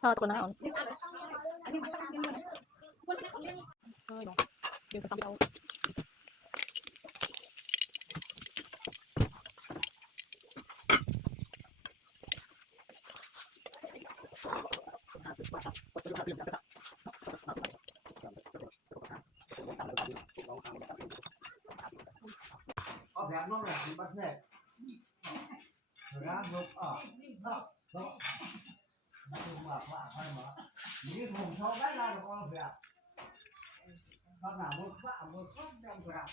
ทอดก่อนนะอ่อนเฮ้ยเดี๋ยวจะซ้ำเอาเอาแบบน้องเนี่ยบัดเนี่ยร้านรถว่านี่ผมชอบได้ละก็แบบตอนหน้ามือข้ามือข้าจำกระ